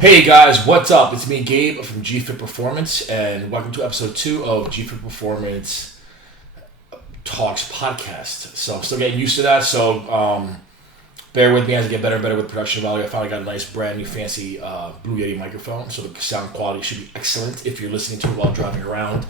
Hey guys, what's up? It's me, Gabe from GFITPerformance, and welcome to episode 2 of GFITPerformance Talks podcast. So I'm still getting used to that, so bear with me as I get better and better with production value. I finally got a nice, brand new, fancy Blue Yeti microphone, so the sound quality should be excellent if you're listening to it while driving around,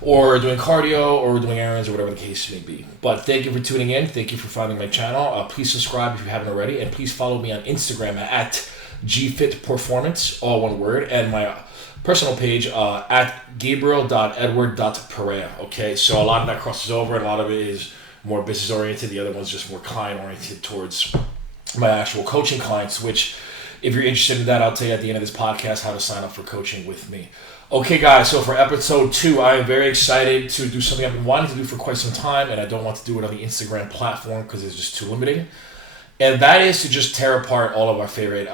or doing cardio, or doing errands, or whatever the case may be. But thank you for tuning in. Thank you for finding my channel. Please subscribe if you haven't already, and please follow me on Instagram at GFITPerformance, all one word, and my personal page at gabriel.edward.perea. Okay, so a lot of that crosses over, and a lot of it is more business oriented. The other one's just more client oriented towards my actual coaching clients, which if you're interested in that, I'll tell you at the end of this podcast how to sign up for coaching with me. Okay guys, so for episode 2, I am very excited to do something I've been wanting to do for quite some time, and I don't want to do it on the Instagram platform because it's just too limiting. And that is to just tear apart all of our favorite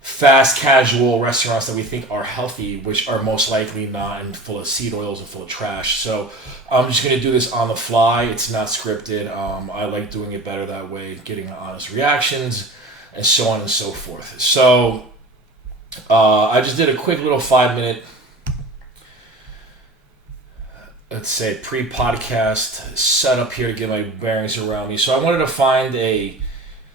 fast casual restaurants that we think are healthy, which are most likely not, and full of seed oils and full of trash. So I'm just going to do this on the fly. It's not scripted. I like doing it better that way, getting honest reactions and so on and so forth. So I just did a quick little 5-minute, let's say, pre-podcast setup here to get my bearings around me. So I wanted to find a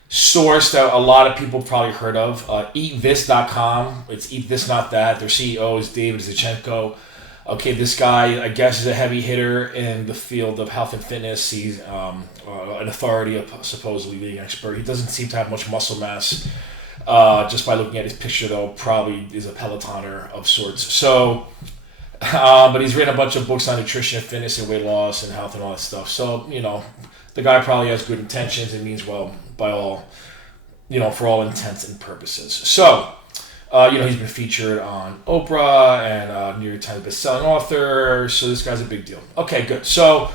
source that a lot of people probably heard of, eatthis.com. It's Eat This Not That. Their CEO is David Zachenko. Okay, this guy, I guess, is a heavy hitter in the field of health and fitness. He's an authority, supposedly being an expert. He doesn't seem to have much muscle mass. Just by looking at his picture, though, probably is a Pelotoner of sorts. So, but he's written a bunch of books on nutrition, fitness, and weight loss, and health, and all that stuff. So, the guy probably has good intentions and means well by all, for all intents and purposes. So, he's been featured on Oprah and New York Times best-selling author. So this guy's a big deal. Okay, good. So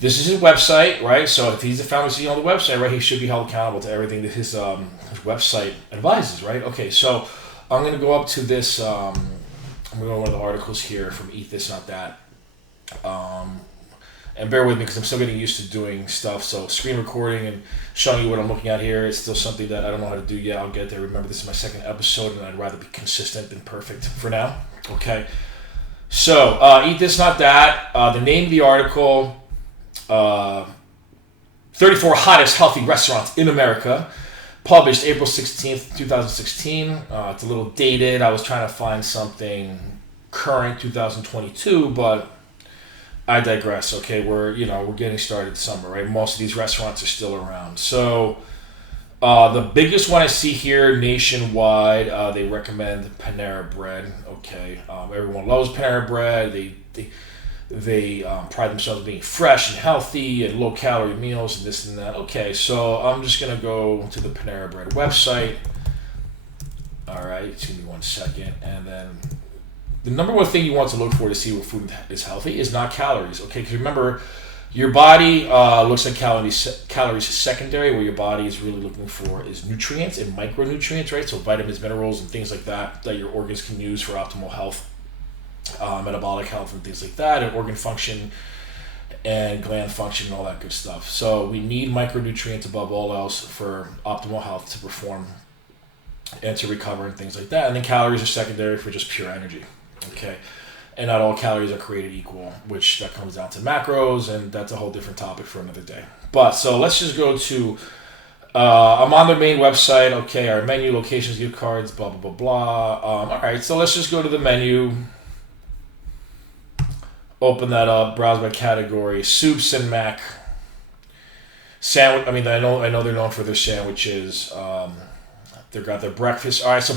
this is his website, right? So if he's the founder CEO on the website, right, he should be held accountable to everything that his website advises, right? Okay, so I'm going to go up to this. I'm going to go to one of the articles here from Eat This Not That. And bear with me because I'm still getting used to doing stuff. So screen recording and showing you what I'm looking at here is still something that I don't know how to do yet. I'll get there. Remember, this is my second episode, and I'd rather be consistent than perfect for now. Okay. So, Eat This Not That. The name of the article, 34 Hottest Healthy Restaurants in America. Published April 16th, 2016. It's a little dated. I was trying to find something current, 2022, but I digress. Okay, we're getting started summer, right? Most of these restaurants are still around. So the biggest one I see here nationwide, they recommend Panera Bread. Okay, everyone loves Panera Bread. They pride themselves on being fresh and healthy and low calorie meals and this and that. Okay, so I'm just gonna go to the Panera Bread website. All right, it's gonna be 1 second, and then the number one thing you want to look for to see what food is healthy is not calories, okay? Because remember, your body looks at calories is secondary. What your body is really looking for is nutrients and micronutrients, right? So vitamins, minerals, and things like that your organs can use for optimal health, metabolic health, and things like that, and organ function and gland function and all that good stuff. So we need micronutrients above all else for optimal health to perform and to recover and things like that. And then calories are secondary for just pure energy. Okay, and not all calories are created equal, which that comes down to macros, and that's a whole different topic for another day. But so let's just go to, I'm on their main website. Okay, our menu, locations, gift cards, blah, blah, blah, blah. All right, so let's just go to the menu, open that up, browse by category, soups and mac, sandwich. I mean, I know they're known for their sandwiches. They've got their breakfast. All right, so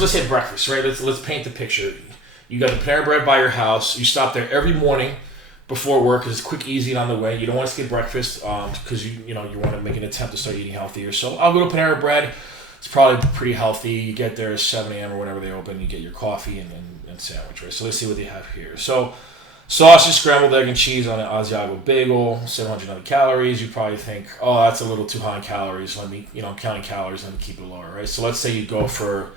let's say breakfast, right? Let's paint the picture. You got the Panera Bread by your house. You stop there every morning before work because it's quick, easy, and on the way. You don't want to skip breakfast because you want to make an attempt to start eating healthier. So I'll go to Panera Bread. It's probably pretty healthy. You get there at 7 a.m. or whenever they open. You get your coffee and sandwich, right? So let's see what they have here. So sausage, scrambled egg and cheese on an Asiago bagel, 700 calories. You probably think, oh, that's a little too high in calories. Let me, counting calories, let me keep it lower, right? So let's say you go for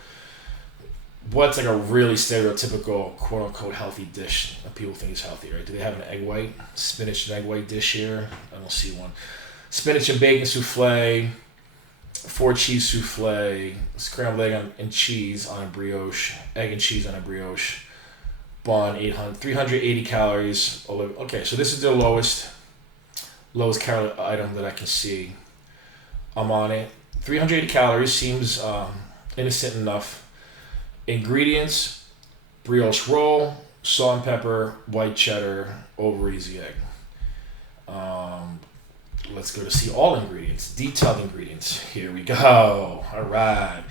what's like a really stereotypical quote-unquote healthy dish that people think is healthy, right? Do they have an egg white, spinach and egg white dish here? I don't see one. Spinach and bacon souffle, 4 cheese souffle, scrambled egg and cheese on a brioche, egg and cheese on a brioche, bun, 380 calories. Okay, so this is the lowest calorie item that I can see. I'm on it. 380 calories seems innocent enough. Ingredients: brioche roll, salt and pepper, white cheddar, over easy egg. Let's go to see all ingredients, detailed ingredients. Here we go. All right.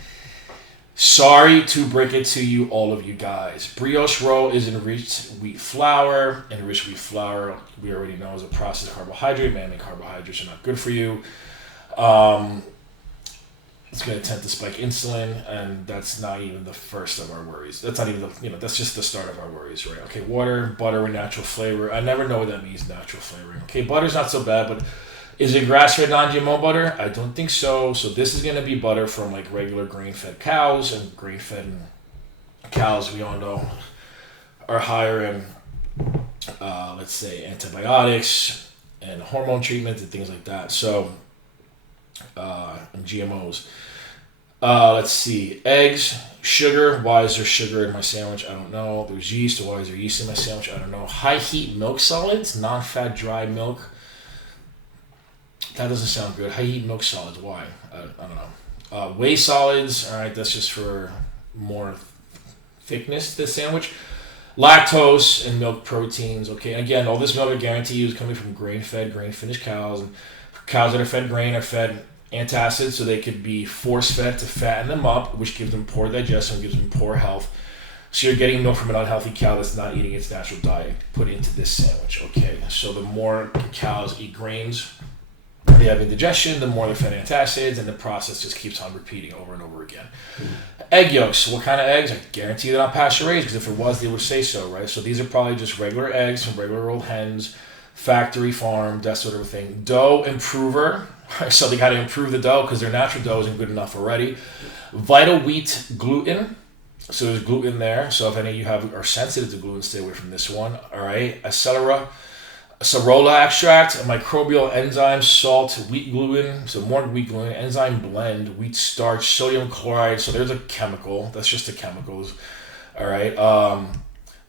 Sorry to break it to you, all of you guys. Brioche roll is enriched wheat flour. Enriched wheat flour, we already know, is a processed carbohydrate. Man-made carbohydrates are not good for you. It's going to tend to spike insulin, and that's not even the first of our worries. That's not even that's just the start of our worries, right? Okay, water, butter with natural flavor. I never know what that means, natural flavoring. Okay, butter's not so bad, but is it grass-fed non-GMO butter? I don't think so. So this is going to be butter from like regular grain-fed cows, and grain-fed cows, we all know, are higher in, let's say, antibiotics and hormone treatment and things like that. So, and GMOs. Let's see. Eggs, sugar. Why is there sugar in my sandwich? I don't know. There's yeast. Why is there yeast in my sandwich? I don't know. High heat milk solids, non-fat dry milk. That doesn't sound good. High heat milk solids. Why? I don't know. Whey solids. All right, that's just for more thickness to the sandwich. Lactose and milk proteins. Okay, again, all this milk I guarantee you is coming from grain-fed, grain-finished cows. And cows that are fed grain are fed antacids, so they could be force-fed to fatten them up, which gives them poor digestion, gives them poor health. So you're getting milk from an unhealthy cow that's not eating its natural diet put into this sandwich. Okay, so the more cows eat grains, they have indigestion, the more they're fed antacids, and the process just keeps on repeating over and over again. Egg yolks. What kind of eggs? I guarantee they're not pasture-raised, because if it was, they would say so, right? So these are probably just regular eggs from regular old hens, factory farm, that sort of thing. Dough improver. So they got to improve the dough because their natural dough isn't good enough already. Vital wheat gluten. So there's gluten there. So if any of you are sensitive to gluten, stay away from this one. All right. Acerola extract, microbial enzyme, salt, wheat gluten. So more wheat gluten, enzyme blend, wheat starch, sodium chloride. So there's a chemical. That's just the chemicals. All right.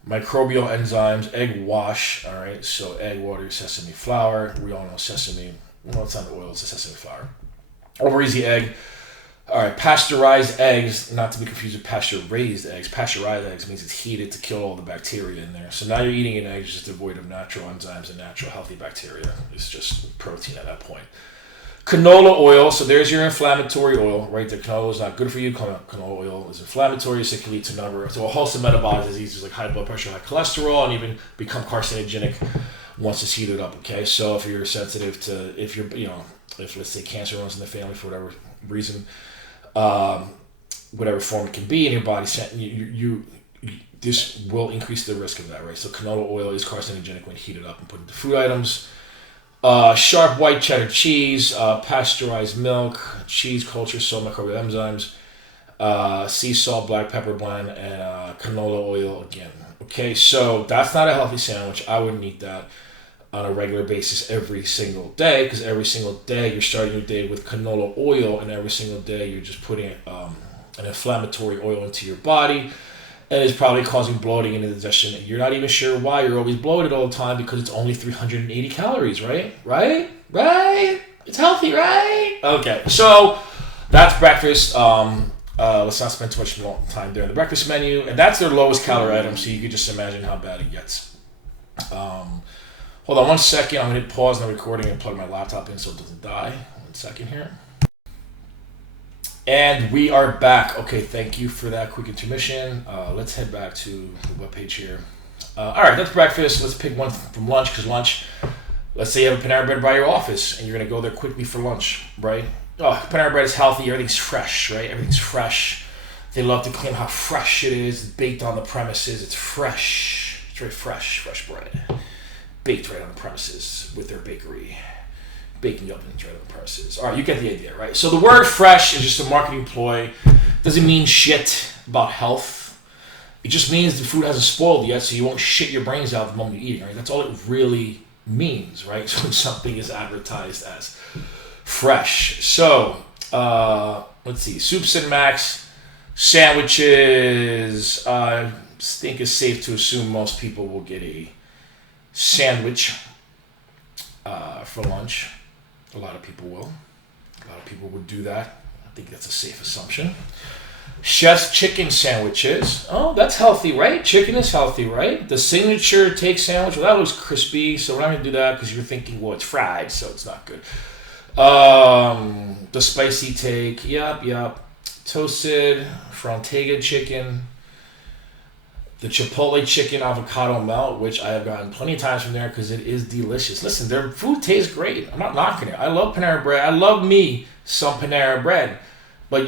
Microbial enzymes, egg wash. All right. So egg, water, sesame flour. We all know sesame. Well, it's not the oil, it's the sesame flour. Over easy egg. All right, pasteurized eggs, not to be confused with pasture-raised eggs. Pasteurized eggs means it's heated to kill all the bacteria in there. So now you're eating an egg just devoid of natural enzymes and natural healthy bacteria. It's just protein at that point. Canola oil, so there's your inflammatory oil, right there. Canola is not good for you. Canola oil is inflammatory, so it can lead to a host of metabolic diseases like high blood pressure, high cholesterol, and even become carcinogenic once it's heated up. Okay, so if you're sensitive to, if let's say cancer runs in the family for whatever reason, whatever form it can be in your body, this will increase the risk of that, right? So canola oil is carcinogenic when heated up and put into food items. Sharp white cheddar cheese, pasteurized milk, cheese culture, so microbial enzymes, sea salt, black pepper blend, and canola oil again. Okay, so that's not a healthy sandwich. I wouldn't eat that on a regular basis every single day, because every single day you're starting your day with canola oil, and every single day you're just putting an inflammatory oil into your body, and it's probably causing bloating and indigestion. You're not even sure why. You're always bloated all the time because it's only 380 calories, right? Right? It's healthy, right? Okay, so that's breakfast. Let's not spend too much time there in the breakfast menu, and that's their lowest calorie item, so you can just imagine how bad it gets. Hold on 1 second. I'm going to hit pause on the recording and plug my laptop in so it doesn't die. 1 second here. And we are back. Okay, thank you for that quick intermission. Let's head back to the webpage here. All right, that's breakfast. Let's pick one from lunch, because lunch, let's say you have a Panera Bread by your office and you're going to go there quickly for lunch, right? Oh, Panera Bread is healthy. Everything's fresh, right? Everything's fresh. They love to claim how fresh it is. It's baked on the premises. It's fresh. It's very fresh bread. Baked right on the premises with their bakery. Baking ovens right on the premises. All right, you get the idea, right? So the word fresh is just a marketing ploy. Doesn't mean shit about health. It just means the food hasn't spoiled yet, so you won't shit your brains out the moment you eat it, right? That's all it really means, right? So when something is advertised as fresh. So Let's see, Soups and Max sandwiches. I think it's safe to assume most people will get a sandwich for lunch. A lot of people will. A lot of people would do that. I think that's a safe assumption. Chef's chicken sandwiches. Oh, that's healthy, right? Chicken is healthy, right? The signature take sandwich. Well, that looks crispy, so we're not going to do that because you're thinking, well, it's fried, so it's not good. The spicy take. Yep. Toasted Frontega chicken. The Chipotle chicken avocado melt, which I have gotten plenty of times from there because it is delicious. Listen, their food tastes great. I'm not knocking it. I love Panera Bread. I love me some Panera Bread. But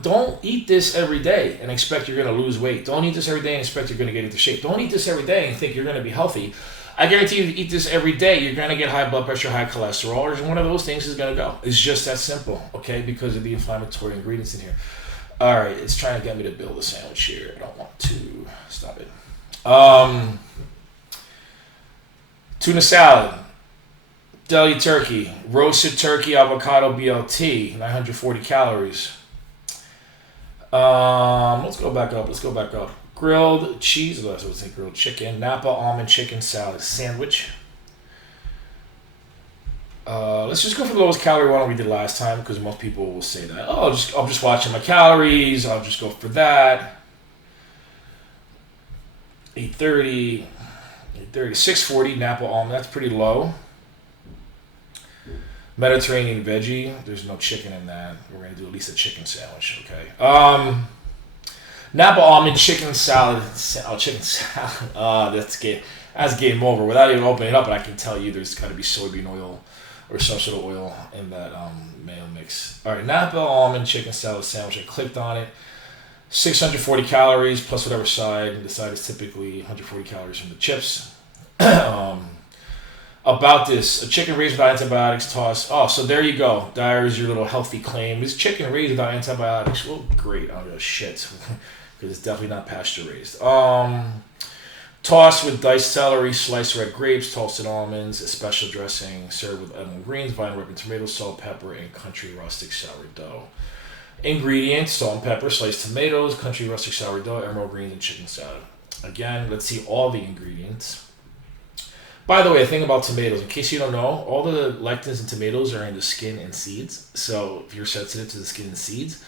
don't eat this every day and expect you're going to lose weight. Don't eat this every day and expect you're going to get into shape. Don't eat this every day and think you're going to be healthy. I guarantee you, if you eat this every day, you're going to get high blood pressure, high cholesterol, or one of those things is going to go. It's just that simple, okay, because of the inflammatory ingredients in here. All right, it's trying to get me to build a sandwich here. I don't want to. Stop it. Tuna salad, deli turkey, roasted turkey, avocado BLT, 940 calories. Let's go back up. Grilled cheese, I was going to say grilled chicken, Napa almond chicken salad sandwich. Let's just go for the lowest calorie one we did last time because most people will say that. Oh, I'm just watching my calories. I'll just go for that. 830, 640 Napa almond. That's pretty low. Mediterranean veggie. There's no chicken in that. We're gonna do at least a chicken sandwich. Okay. Napa almond chicken salad. Chicken salad. That's game over. Without even opening it up, I can tell you there's got to be soybean oil or some sort of oil in that mayo mix. All right, Napa almond chicken salad sandwich. I clicked on it. 640 calories plus whatever side. The side is typically 140 calories from the chips. About this, a chicken raised without antibiotics tossed. Oh, so there you go. There's your little healthy claim. Is chicken raised without antibiotics? Well, great. Oh, shit. Because it's definitely not pasture raised. Tossed with diced celery, sliced red grapes, toasted almonds, a special dressing, served with emerald greens, vine ripened tomatoes, salt, pepper, and country rustic sourdough. Ingredients: salt and pepper, sliced tomatoes, country rustic sourdough, emerald greens, and chicken salad. Again, let's see all the ingredients. By the way, a thing about tomatoes, in case you don't know, all the lectins in tomatoes are in the skin and seeds. So if you're sensitive to the skin and seeds,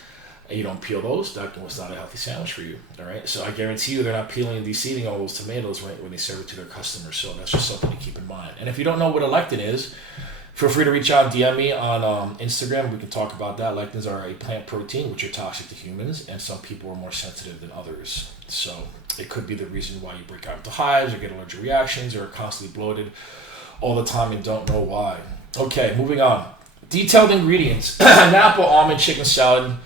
and you don't peel those, that was not a healthy sandwich for you. All right. So I guarantee you they're not peeling and de-seeding all those tomatoes when they serve it to their customers. So that's just something to keep in mind. And if you don't know what a lectin is, feel free to reach out and DM me on Instagram. We can talk about that. Lectins are a plant protein, which are toxic to humans, and some people are more sensitive than others. So it could be the reason why you break out into hives or get allergic reactions or are constantly bloated all the time and don't know why. Okay, moving on. Detailed ingredients. Napa almond chicken salad.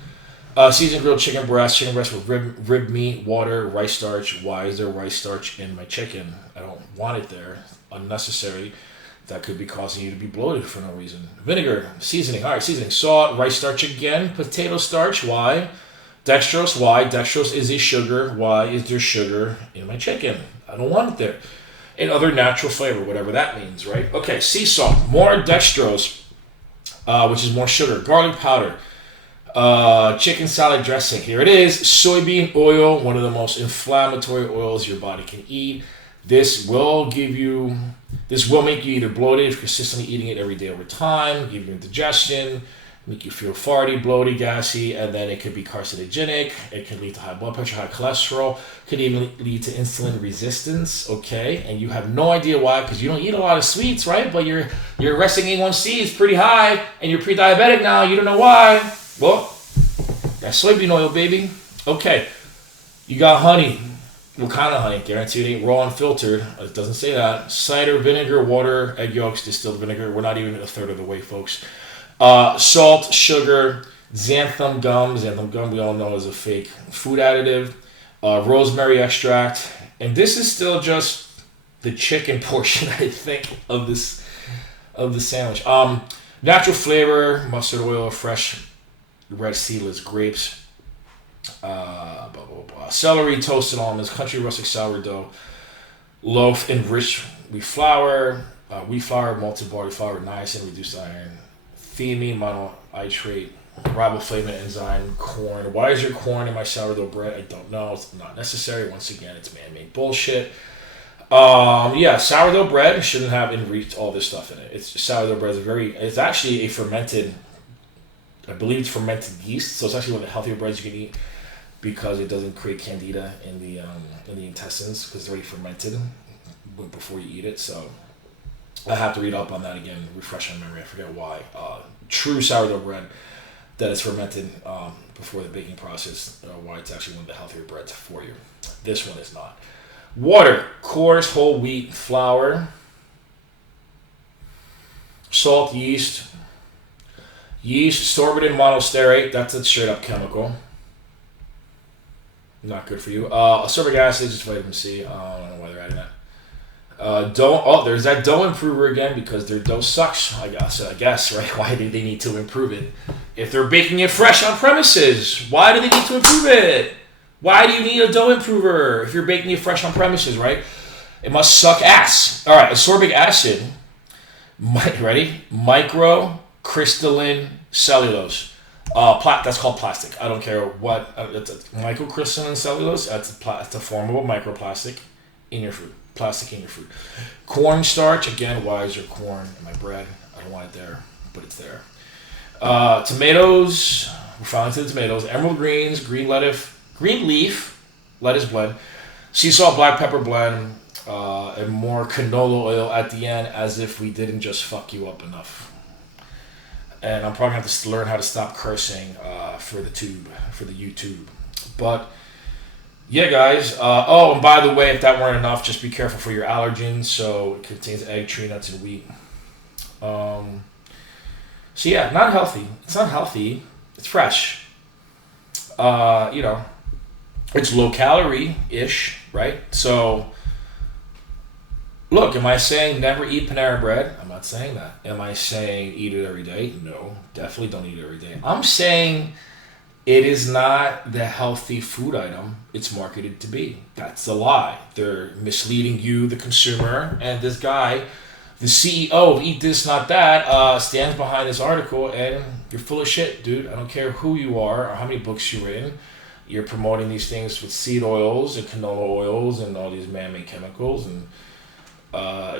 Seasoned grilled chicken breast with rib meat, water, rice starch. Why is there rice starch in my chicken? I don't want it there. Unnecessary. That could be causing you to be bloated for no reason. Vinegar, seasoning. All right, seasoning. Salt, rice starch again. Potato starch. Why? Dextrose. Why? Dextrose is a sugar. Why is there sugar in my chicken? I don't want it there. And other natural flavor, whatever that means, right? Okay, sea salt. More dextrose, which is more sugar. Garlic powder. Chicken salad dressing. Here it is. Soybean oil, one of the most inflammatory oils your body can eat. This will make you either bloated if consistently eating it every day over time, give you indigestion, make you feel farty, bloated, gassy, and then it could be carcinogenic. It can lead to high blood pressure, high cholesterol, could even lead to insulin resistance, okay? And you have no idea why, because you don't eat a lot of sweets, right? But your resting A1C is pretty high, and you're pre-diabetic now, you don't know why. Well, that's soybean oil, baby. Okay, you got honey. What kind of honey? Guarantee it ain't raw and filtered. It doesn't say that. Cider, vinegar, water, egg yolks, distilled vinegar. We're not even a third of the way, folks. Salt, sugar, xanthan gum. Xanthan gum we all know is a fake food additive. Rosemary extract. And this is still just the chicken portion, I think, of the sandwich. Natural flavor, mustard oil, fresh red seedless grapes. Celery, toasted almonds, country rustic sourdough, loaf enriched wheat flour, malted barley flour, niacin, reduced iron, thiamine, monohydrate, riboflavin enzyme, corn. Why is there corn in my sourdough bread? I don't know. It's not necessary. Once again, it's man-made bullshit. Yeah, sourdough bread shouldn't have all this stuff in it. It's sourdough bread is it's actually a fermented, I believe it's fermented yeast, so it's actually one of the healthier breads you can eat because it doesn't create candida in the intestines because it's already fermented before you eat it. So I have to read up on that again, refresh my memory. I forget why. True sourdough bread that is fermented before the baking process, why it's actually one of the healthier breads for you. This one is not. Water, coarse whole wheat flour, salt, yeast, sorbitol monostearate, that's a straight up chemical. Not good for you. Ascorbic acid, just vitamin C. I don't know why they're adding that. There's that dough improver again because their dough sucks, I guess, right? Why do they need to improve it? If they're baking it fresh on premises, why do they need to improve it? Why do you need a dough improver if you're baking it fresh on premises, right? It must suck ass. All right, ascorbic acid, ready? Microcrystalline cellulose. That's called plastic. I don't care what. It's a microcrystalline cellulose. That's a formable microplastic in your food. Plastic in your food. Cornstarch, again, why is there corn in my bread? I don't want it there, but it's there. Tomatoes, we're finally to the tomatoes. Emerald greens, green leaf lettuce blend, sea salt, black pepper blend, and more canola oil at the end, as if we didn't just fuck you up enough. And I'm probably gonna have to learn how to stop cursing for the YouTube. But yeah, guys. And by the way, if that weren't enough, just be careful for your allergens. So it contains egg, tree nuts, and wheat. So yeah, not healthy. It's not healthy. It's fresh. It's low calorie-ish, right? So, look, am I saying never eat Panera Bread? I'm not saying that. Am I saying eat it every day? No, definitely don't eat it every day. I'm saying it is not the healthy food item it's marketed to be. That's a lie. They're misleading you, the consumer, and this guy, the CEO of Eat This Not That, stands behind this article, and you're full of shit, dude. I don't care who you are or how many books you've written. You're promoting these things with seed oils and canola oils and all these man-made chemicals, and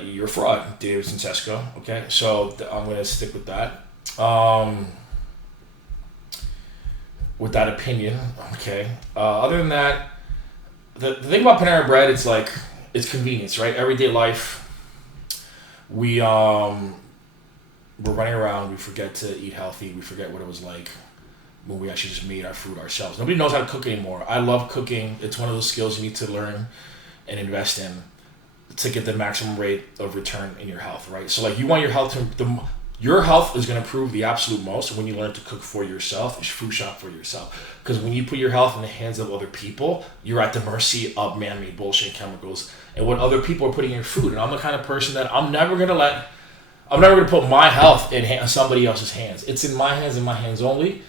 you're a fraud, David Francesco. Okay, so I'm going to stick with that. With that opinion, okay. Other than that, the thing about Panera Bread, it's convenience, right? Everyday life. We're running around. We forget to eat healthy. We forget what it was like when we actually just made our food ourselves. Nobody knows how to cook anymore. I love cooking. It's one of those skills you need to learn and invest in to get the maximum rate of return in your health, right? So you want your health your health is going to improve the absolute most when you learn to cook for yourself, is food shop for yourself. Because when you put your health in the hands of other people, you're at the mercy of man-made bullshit chemicals and what other people are putting in your food. And I'm the kind of person that I'm never going to put my health in somebody else's hands. It's in my hands and my hands only.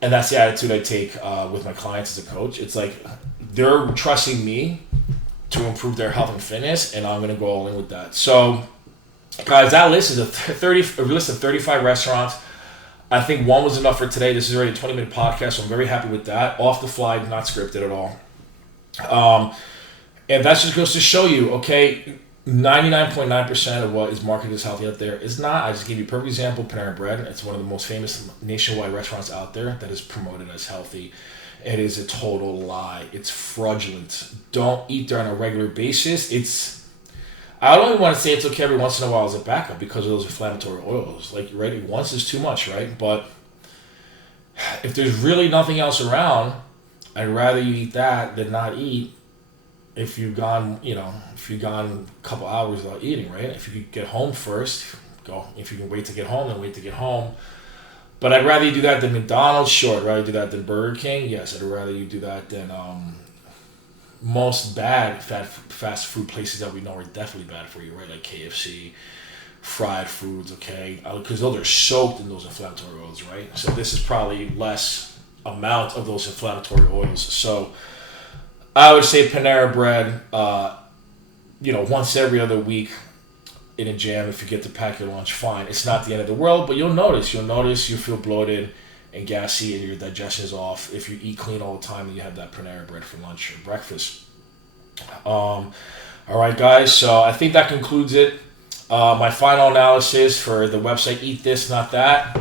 And that's the attitude I take with my clients as a coach. It's like they're trusting me to improve their health and fitness, and I'm going to go all in with that. So, guys, that list is a list of 35 restaurants. I think one was enough for today. This is already a 20-minute podcast, so I'm very happy with that. Off the fly, not scripted at all. And that just goes to show you, okay, 99.9% of what is marketed as healthy out there is not. I just gave you a perfect example, Panera Bread. It's one of the most famous nationwide restaurants out there that is promoted as healthy. It is a total lie. It's fraudulent. Don't eat there on a regular basis. I don't even want to say it's okay every once in a while as a backup because of those inflammatory oils. Right, once is too much, right? But if there's really nothing else around, I'd rather you eat that than not eat. If you've gone a couple hours without eating, right? If you could get home first, go. If you can wait to get home, then wait to get home. But I'd rather you do that than McDonald's. Sure, I'd rather do that than Burger King. Yes, I'd rather you do that than most bad fast food places that we know are definitely bad for you, right? Like KFC, fried foods, okay? Because those are soaked in those inflammatory oils, right? So this is probably less amount of those inflammatory oils. So I would say Panera Bread, once every other week in a jam. If you get to pack your lunch, fine. It's not the end of the world, but you'll notice you'll feel bloated and gassy and your digestion is off. If you eat clean all the time and you have that Panera Bread for lunch or breakfast. All right, guys. So I think that concludes it. My final analysis for the website Eat This Not That.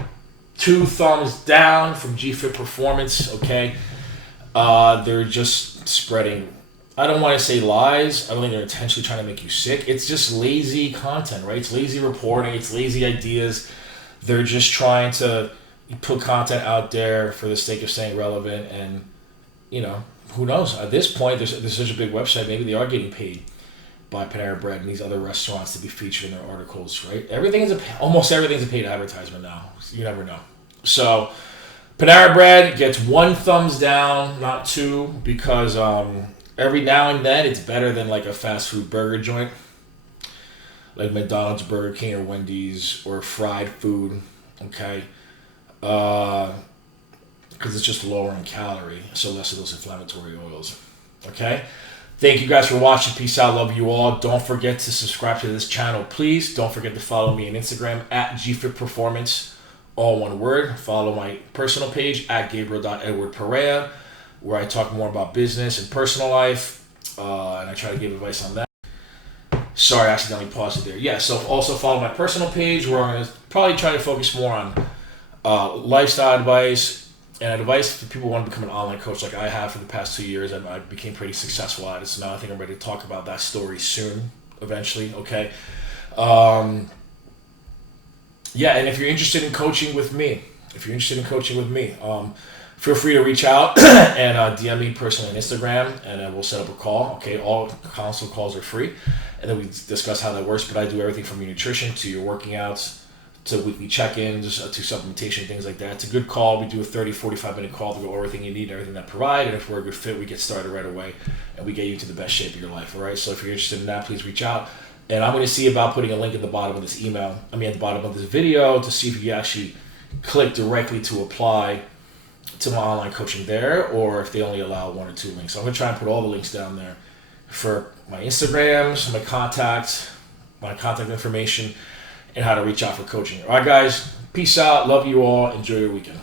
2 thumbs down from GFIT Performance. Okay, they're just spreading. I don't want to say lies. I don't think they're intentionally trying to make you sick. It's just lazy content, right? It's lazy reporting. It's lazy ideas. They're just trying to put content out there for the sake of staying relevant. And, who knows? At this point, there's such a big website. Maybe they are getting paid by Panera Bread and these other restaurants to be featured in their articles, right? Almost everything's a paid advertisement now. You never know. So, Panera Bread gets 1 thumbs down, not 2, because every now and then it's better than like a fast food burger joint, like McDonald's, Burger King, or Wendy's, or fried food. Okay, because it's just lower in calorie, so less of those inflammatory oils. Okay. Thank you guys for watching. Peace out. Love you all. Don't forget to subscribe to this channel, please. Don't forget to follow me on Instagram at GFITPerformance, all one word. Follow my personal page at Gabriel.EdwardPerea, where I talk more about business and personal life, and I try to give advice on that. Sorry, I accidentally paused it there. Yeah, so also follow my personal page, where I'm going to probably try to focus more on lifestyle advice and advice for people who want to become an online coach like I have for the past 2 years. I became pretty successful at it, so now I think I'm ready to talk about that story soon, eventually, okay? Yeah, and if you're interested in coaching with me, feel free to reach out and DM me personally on Instagram, and we'll set up a call. Okay, all consult calls are free, and then we discuss how that works. But I do everything from your nutrition to your working outs to weekly check-ins to supplementation, things like that. It's a good call. We do a 30-45-minute call to go over everything you need and everything that provide. And if we're a good fit, we get started right away, and we get you to the best shape of your life. All right. So if you're interested in that, please reach out. And I'm going to see about putting a link at the bottom of this email. At the bottom of this video, to see if you actually click directly to apply to my online coaching there, or if they only allow 1 or 2 links. So I'm going to try and put all the links down there for my Instagrams, my contact information, and how to reach out for coaching. All right, guys. Peace out. Love you all. Enjoy your weekend.